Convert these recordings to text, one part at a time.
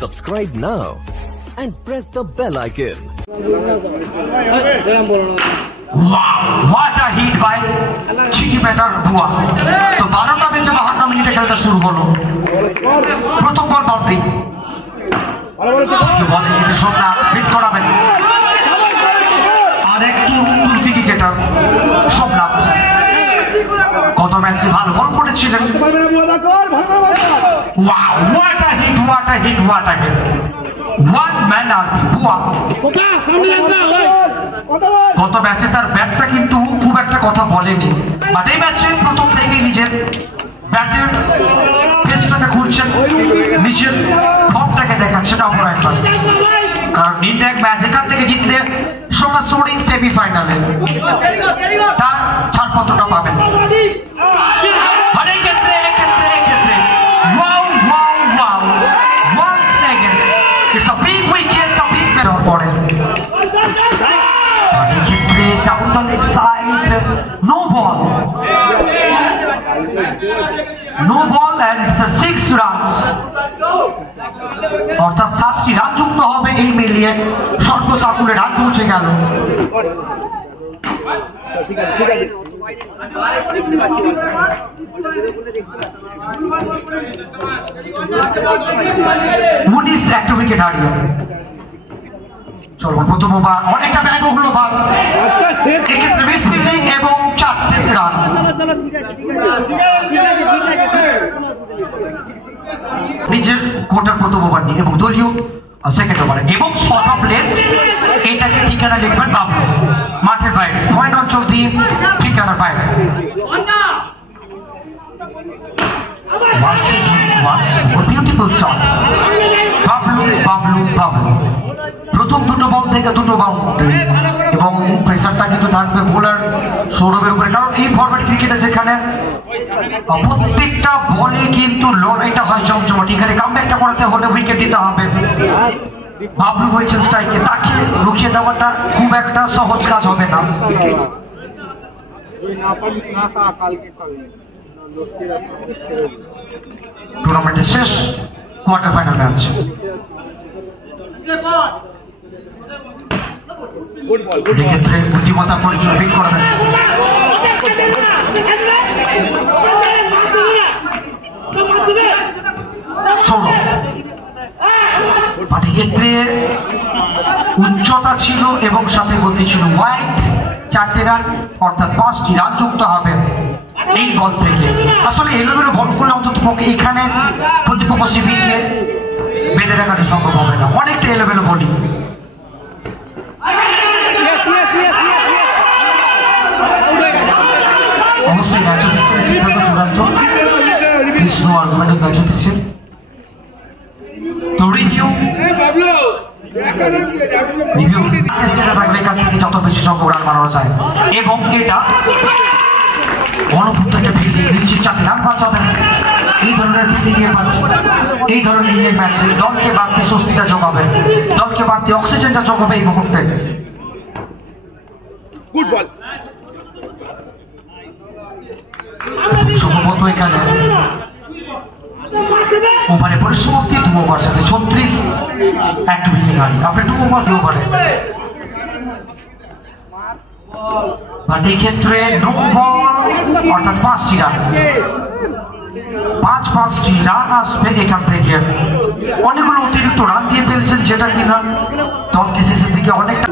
Subscribe now and press the bell icon. Wow, what a hit by Chicky Batter Bua. তো 12টা বেজে 52 মিনিটে খেলাটা শুরু হলো। প্রথম বল বাউন্ডারি। বলে কিন্তু সোমনাথ হিট করাবেন। আরেকটি তুর্কি ক্রিকেটার সোমনাথ গত ম্যাচে ভালো বল করেছিলেন। Wow, what a hit, what a hit, what a hit. One man RP Bua। গত ম্যাচে তার ব্যাটটা কিন্তু খুব একটা কথা বলেনি, বাট এই ম্যাচে প্রথম থেকে নিজের ব্যাটের পেসটাকে খুলছেন, নিজের ফর্মটাকে দেখাচ্ছেন অপর একটা। কারণ ইন্ডিয়া ম্যাচ এখান থেকে জিতলে সরাসরি সেমিফাইনালে তার ছাড়পত্রটা পাবেন। মানে এক্ষেত্রে wow wow wow, once again it's a big wicket, a big battle পরে। Down the leg side, no ball and it's a 6 runs. অর্থাৎ 7টি রান যুক্ত হবে, এই মিলিয়ে সর্বসাকুল্যে রান পৌঁছে গেল। মুনিস একটা উইকেট হারিয়ে। চলো প্রথম ওভার অনেকটা ব্যয়বহুল ওভার, এক্ষেত্রে বেশ ফিল্ডিং এবং 4টে রান। নিজের কোটার প্রথম ওভার নিয়ে এবং দলীয় সেকেন্ড ওভারে এবং শর্ট অফ লেন্থ, এটাকে ঠিকানা লিখবেন বাবলু। মাঠের বাইরে পয়েন্ট অঞ্চল দিয়ে ঠিকানার বাইরে। Beautiful shot Bablu Bablu Bablu. প্রথম দুটো বল থেকে দুটো বাউন্ডারি এবং প্রেসারটা কিন্তু থাকবে বোলার সৌরভের উপরে, কারণ এই ফরম্যাট ক্রিকেটে যেখানে প্রত্যেকটা বলে কিন্তু লড়াইটা হয় জমজমাট, এখানে কামব্যাকটা করাতে হলে উইকেট দিতে হবে। বাবলু হয়েছেন স্ট্রাইকে, তাকে রুখিয়ে দেওয়াটা খুব একটা সহজ কাজ হবে না। টুর্নামেন্টের শেষ কোয়ার্টার ফাইনাল ম্যাচ। এক্ষেত্রে বুদ্ধিমত্তা পরিচয় ফিট করবেন। ক্ষেত্রে উচ্চতা ছিল এবং সাথে গতি ছিল। ওয়াইড 4টে রান, অর্থাৎ 5টি রান যুক্ত হবে এই বল থেকে। আসলে এলোমেলো বল করলে অন্তত পক্ষে এখানে প্রতিপক্ষ শিবিরকে বেঁধে রাখাটা সম্ভব হবে না, অনেকটা এলোমেলো বলি। অবশ্যই ম্যাচ অফিসিয়াল সিদ্ধান্ত চূড়ান্ত, no argument with match official. তো রিভিউ চেষ্টা থাকবে এখান থেকে যত বেশি সংখ্যক রান মারানো যায়, এবং এটা অনুভূত একটা ফিল্ডিং, নিশ্চিত 4টে রান বাঁচাবেন। এই ধরনের ফিল্ডিং এই ধরনের ম্যাচে দলকে বাড়তি স্বস্তিটা যোগাবে, দলকে বাড়তি অক্সিজেনটা যোগাবে এই মুহূর্তে। সম্ভবত এখানে ওভারে পরিসমাপ্তি 2 ওভার সাথে 36 একটা উইকেট হারিয়ে আপনি 2 ওভার ওভারে। বাট এই ক্ষেত্রে নো বল, অর্থাৎ 5টি রান, 5টি রান আসবে এখান থেকে। অনেকগুলো অতিরিক্ত রান দিয়ে ফেলছেন, যেটা কিনা দলকে শেষের দিকে অনেকটা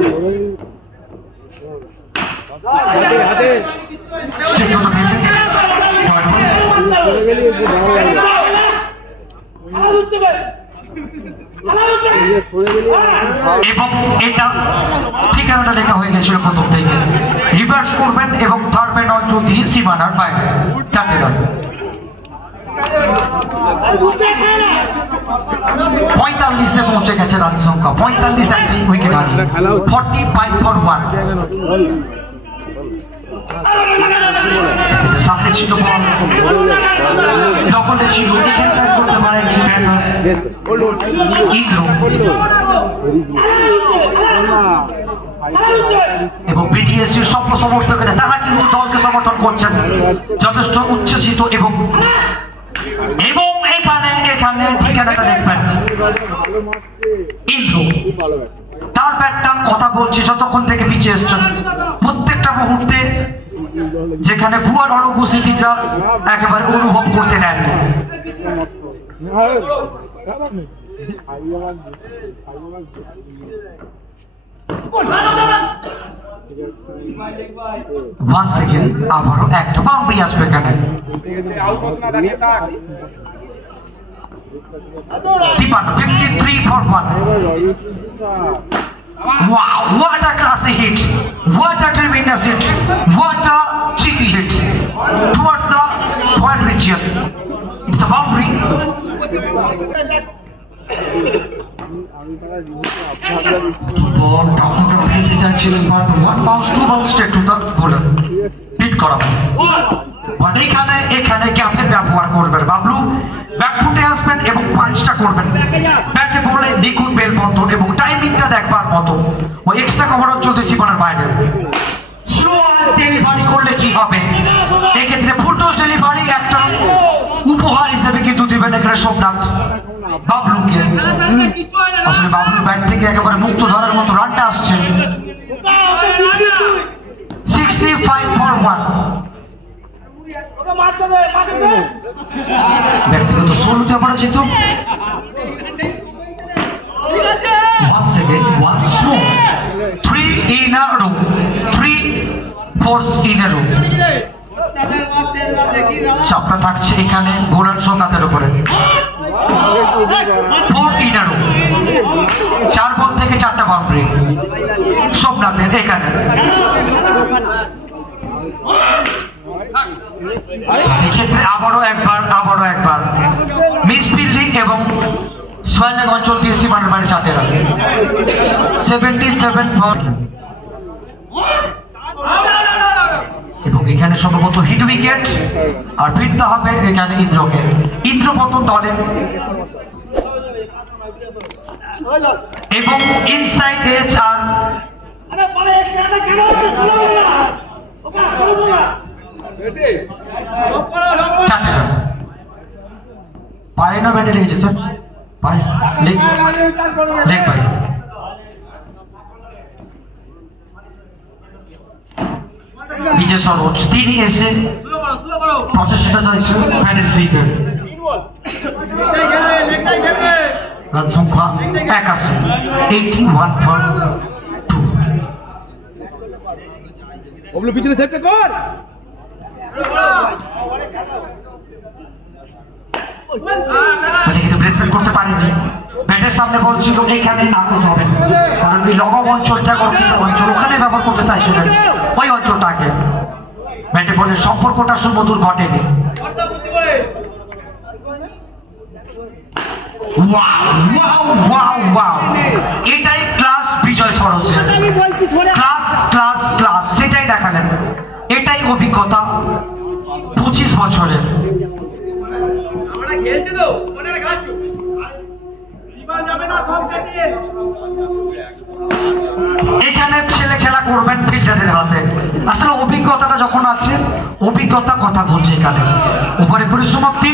এবং এটা ঠিকানাটা লেখা হয়ে গেছিল প্রথম থেকে। রিভার্স করবেন এবং থার্ড অঞ্চল দিয়ে সীমানার বাইরে 4টে রান। 45-এ পৌঁছে গেছে রান সংখ্যা, 45 একটি উইকেট হারিয়ে 45 for 1। সামনে ছিল বল, দখলে ছিল, এখানটা করতে পারেনি এবং বিটিএসির সব সমর্থকেরা তারা কিন্তু দলকে সমর্থন করছেন, যথেষ্ট উচ্ছ্বসিত। এবং এখানে ঠিকানাটা দেখবেন ইন্দ্র তার ব্যাটটা কথা বলছে যতক্ষণ থেকে পিছিয়ে এসছেন প্রত্যেকটা মুহূর্তে যেখানে ভুয়ার অনুপস্থিতিরা একেবারে অনুভব করতে দেননি। ওয়ান সেকেন্ড আবারও একটা বাউন্ডারি আসবে এখানে। Tipan 53 for 1. Wow, what a classy hit! What a tremendous hit! What a cheeky hit towards the point region. It's a boundary. Ball down the ground খেলতে চাইছিলেন but one bounce, two bounce straight to the bowler. Hit করা। But এখানে captain ব্যবহার করবেন বাবলু, ব্যাকফুটে আসবেন এবং পাঞ্চটা করবেন। ব্যাটে বলে নিখুঁত বেল বন্ধন এবং টাইমিংটা দেখবার মতো। ওই এক্সট্রা কভার চলতে জীবনের বাইরে। স্লো ডেলিভারি করলে কি হবে? এক্ষেত্রে ফুলটস ডেলিভারি একটা উপহার হিসেবে কিন্তু দিবেন এখানে সোমনাথ বাবলুকে। আসলে বাবলুর ব্যাট থেকে একেবারে মুক্ত ধরার মতো রানটা আসছে। 65 for 1. ব্যক্তিগত ষোলোতে পরাজিত। 1 second, 1 slow, 3 in a row, 3 fours in a row. চাপটা থাকছে এখানে বোলার সোমনাথের উপরে। 4 in a row, 4 বল থেকে 4টা বাউন্ডারি সোমনাথের এখানে। এক্ষেত্রে আবারও একবার মিস ফিল্ডিং এবং সোয়ালিং অঞ্চল দিয়ে সীমানার বাইরে 4টে রান। 77 for এবং এখানে সম্ভবত হিট উইকেট আর ফিরতে হবে এখানে ইন্দ্রকে। ইন্দ্রপতন দলের এবং ইনসাইড এজ আর পায়ে না ব্যাটে লেগেছে স্যার, পায়ে লেগ পায়ে। নিজে সর্বোচ্চ তিনি এসে 85টা চাইছে ব্যাটের উইকেট। রান সংখ্যা 81, 81 for 2। পিছনে সেটটা কর। কিন্তু প্লেসমেন্ট করতে পারেনি। ব্যাটের সামনে বল ছিল এখানে নাকচ হবে কারণ এই লবম অঞ্চলটা অঞ্চল ওখানে ব্যবহার করতে চাইছিলেন ওই অঞ্চলটাকে। ব্যাটে বলের সম্পর্কটা সুমধুর ঘটেনি। এটাই ক্লাস বিজয় সরোজে, ক্লাস সেটাই দেখালেন। এটাই অভিজ্ঞতা 25 বছরের। এখানে ছেলে খেলা করবেন ফিল্ডারের হাতে। আসলে অভিজ্ঞতাটা যখন আছে অভিজ্ঞতা কথা বলছে এখানে। উপরে পরিসমাপ্তি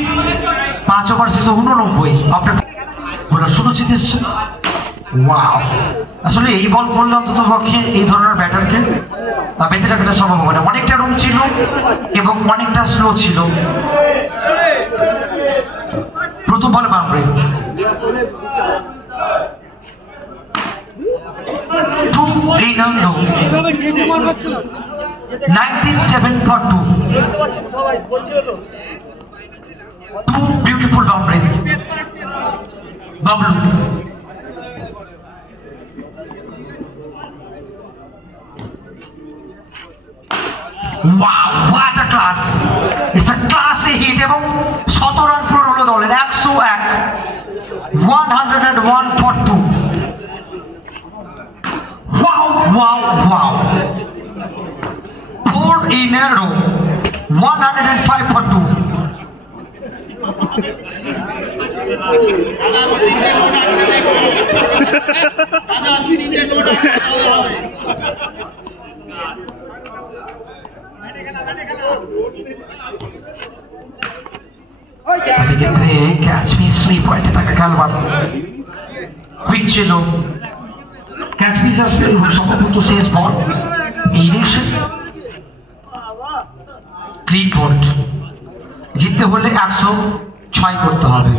5 ওভার শেষে 89। আপনার বোলার সুরজিৎ এসছে। ওয়াও, আসলে এই বল করলে অন্তত পক্ষে এই ধরনের ব্যাটারকে বেঁধে রাখাটা সম্ভব হবে না। অনেকটা রুম ছিল এবং অনেকটা স্লো ছিল। প্রথম বলে boundary. 2 in a row, 97 for 2. 2 beautiful boundaries. Bablu. Wow, what a class! It's a classy hit এবং 17 রান পুরো হলো দলের। 101, 101 for 2. Wow, 4 in a row, 105 for 2. Catch miss 3 পয়েন্টে থাকা খেলবার ছিল ক্যাচ পিস আসবে এবং সম্ভবত শেষ বল এই ইনিংসে। ক্লিন বোল্ড জিততে হলে 106 করতে হবে।